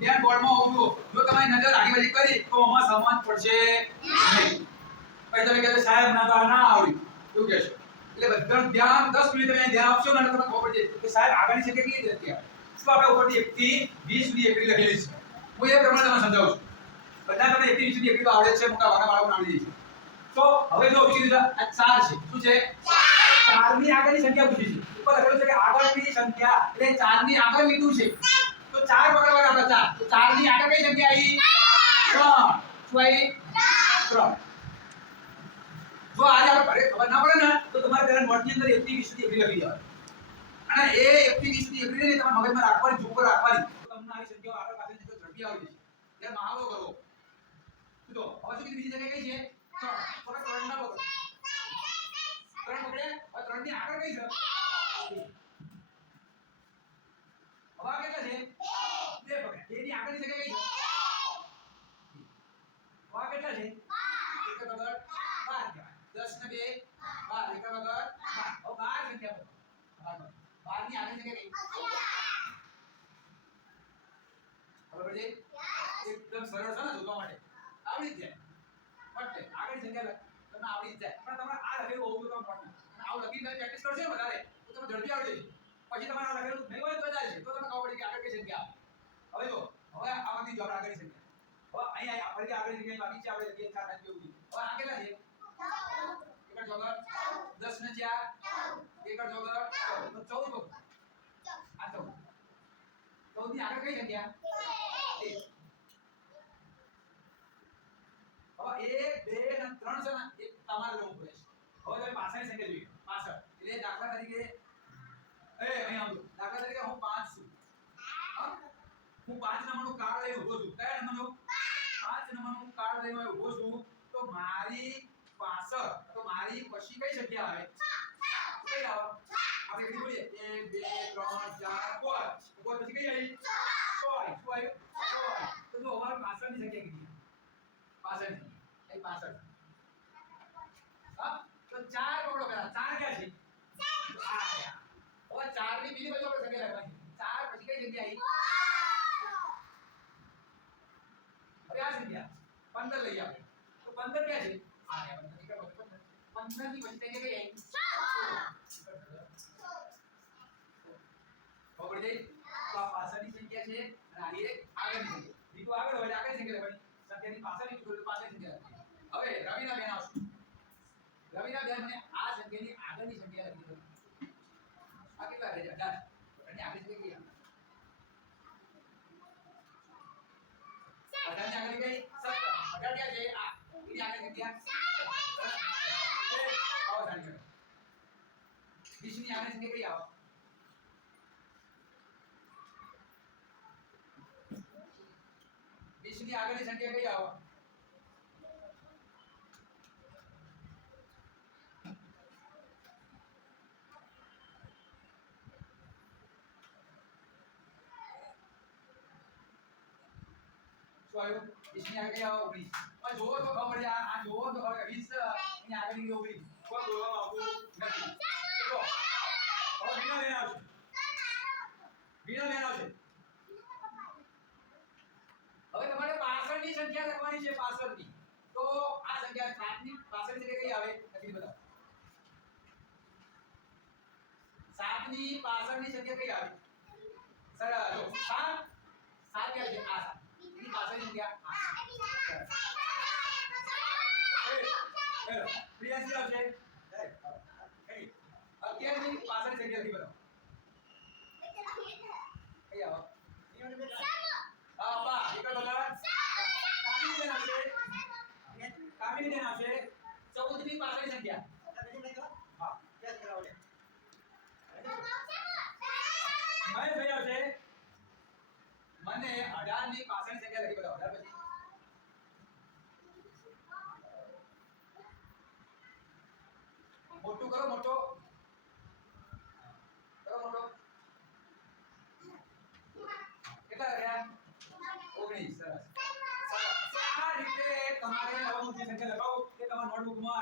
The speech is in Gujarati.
ધ્યાન બોર્ડમાં હોવું જોઈએ. જો તમારી નજર આડી કરી તો આમાં સમાન પડશે નહીં. પછી તમે કહેશો સાહેબ ના તો ના આવડ્યું એવું કહેશો. એટલે બધાનું ધ્યાન 10 મિનિટ તમે ધ્યાન આપશો ને તમને ખબર પડશે કે સાહેબ આગળની સંખ્યા કેટલી છે અત્યારે. શું આપણે ઉપરથી 1 થી 20 સુધી એકડી લખેલી છે. હું એ પ્રમાણે તમને સમજાવું છું. બધા તમને 1 થી 20 સુધી એકડી તો આવડે છે, મોટા ભાગના બાળકોને આવડી જાય છે. તો હવે જો પૂછી દીધા આ 4 છે. શું છે? 4 ની આગળની સંખ્યા પૂછી છે. ઉપર લખેલું છે કે આગળની સંખ્યા એટલે 4 ની આગળ લીધું છે. તો 4 પકડવાના આપણા 4. તો 4 ની આગળ કઈ સંખ્યા આવી? 3. શું આવી? 3. જો આજે આપણે ખબર ના પડે ને તો તમારે પહેલા નોટની અંદર 1 થી 20 સુધી એકડી લખી દેવાની. અને એ 1 થી 20 સુધી એકડી ને તમારા મગજમાં રાખવાની, ચૂપ રાખવાની. તો તમને આવી સંખ્યાઓ આગળ પાછળ નીચે ઝડપી આવડી જશે. એટલે મહાવરો કરો. તો હવે શું બીજી જગ્યા કઈ છે? 3. થોડા 3 ના પકડો. 3 પકડે. હવે 3 ની આગળ કઈ છે? 2. હવે આ કેટલા છે? 2 પકડે. 2 ની આગળની જગ્યા કઈ છે? હવે આ કેટલા છે? 1 પકડ 12 કહેવાય. 10 ને 2 12 1 પકડ 12. હવે 12 સંખ્યા પકડો. 12 ની આગળની જગ્યા કઈ? બરાબર છે? એકદમ સરળ છે ને જોવા માટે. આવડી જ જાય. પટલે આગળની સંખ્યા તમને આવડી જ જાય. પણ તમારે આ લખેલું હોવું જોઈએ તો પટલે. અને આવું લખીને પ્રેક્ટિસ કરશો ને વધારે તો તમે ઝડપી આવડી જશે. પછી તમારે આ લખેલું નહીં હોય તો ચાલશે. તો તમને ખબર પડી કે આગળ કઈ સંખ્યા આવે. હવે જો હવે આમાંથી જો આગળની સંખ્યા. હવે અહીંયા ફરીથી આગળની સંખ્યા બાકી છે. આપણે 2 4 5 જેવું. હવે આ કેટલા છે? 1 ચોગર 10 ને 4 1 ચોગર 14 તો 14 પકડો. આ 14. 14 ની આગળ કઈ સંખ્યા? 1. હવે 1 2 અને 3 છે ને એક તમારે લેવું પડે છે. હવે તમે પાછળની સંખ્યા જોઈએ. પાછળ એટલે દાખલા તરીકે અહીં આવજો. દાખલા તરીકે હું 5 છું. હા હું 5 નંબરનું કાર્ડ લઈને ઊભો છું. કયા નંબરનું? 5 નંબરનું કાર્ડ લઈને ઊભો છું. તો મારી પાછળ તો મારી પછી કઈ સંખ્યા આવે? કઈ આવે? આપણે કેટલી બોલીએ? 1 2 3 4 5. પછી કઈ આવી? 6. શું આવ્યું? 6. તો જો અમારી પાછળની સંખ્યા કેટલી? પાછળની એ પાછળ. હા તો 4 પકડો પહેલા. 4 ક્યાં છે? 4. હવે 4 ની બીજી બાજુ આપણે સંખ્યા લખવાની. 4 પછી કઈ જગ્યા આવી? હવે આ સંખ્યા 15 લઈએ આપણે. તો 15 ક્યાં છે? આ રહ્યા 15 ની પછી કઈ જગ્યા આવી? 6. ખબર પડી? તો આ પાછળની સંખ્યા છે અને આ એક આગળની સંખ્યા. બીજું આગળ હોય આગળની સંખ્યા લખવાની. સંખ્યાની પાછળની જોડે પાછળની સંખ્યા લખવાની. હવે રવિના બેન આવશે. રવિના બેન મને આ સંખ્યાની આગળની સંખ્યા લખી દો. આ કેટલા રહે છે? 18. અને આગળની સંખ્યા કેટલી? 18 ની આગળ કઈ? 17. 18 ક્યાં છે? આ એની આગળ સંખ્યા 17. આવો જાણી કરો. 20 ની આગળ સંખ્યા કઈ આવે? 20 ની આગળની સંખ્યા કઈ આવે? શું આવ્યું? 20 ની આગળ કઈ આવે? 19. પણ જોવો તો ખબર પડે. આ જોવો તો ખબર 20 ની આગળ ની 19. કોઈ બોલવામાં આવતું નથી. ચલો હવે બીના બેન આવશે. બીના બેન આવશે. હવે તમારે પાછળની સંખ્યા લખવાની છે. પાછળની તો આ સંખ્યા 7 ની પાછળની જગ્યા કઈ આવે? નથી બતાવો. 7 ની પાછળની સંખ્યા કઈ આવે? સર જો 7 7 ક્યાં છે? આ 7 ની પાછળની સંખ્યા પ્રિયાસી આવશે. 11 ની પાછળની સંખ્યા નથી બતાવો. કઈ આવે? હા બા એક ડોલર કામીની બેન આવશે. કામીની બેન આવશે. 14 ની પાછળની સંખ્યા હા કેસ કરાવો લે. મહેશ ભાઈ આવશે. મને 18 ની પાછળની સંખ્યા લખી બતાવો. 18 પછી મોટું કરો. મોટો કરો. મોટો કેટલા રહ્યા? 19. સરસ. આ રીતે તમારે હવે મોટી સંખ્યા લખાવો કે તમારા નોટબુકમાં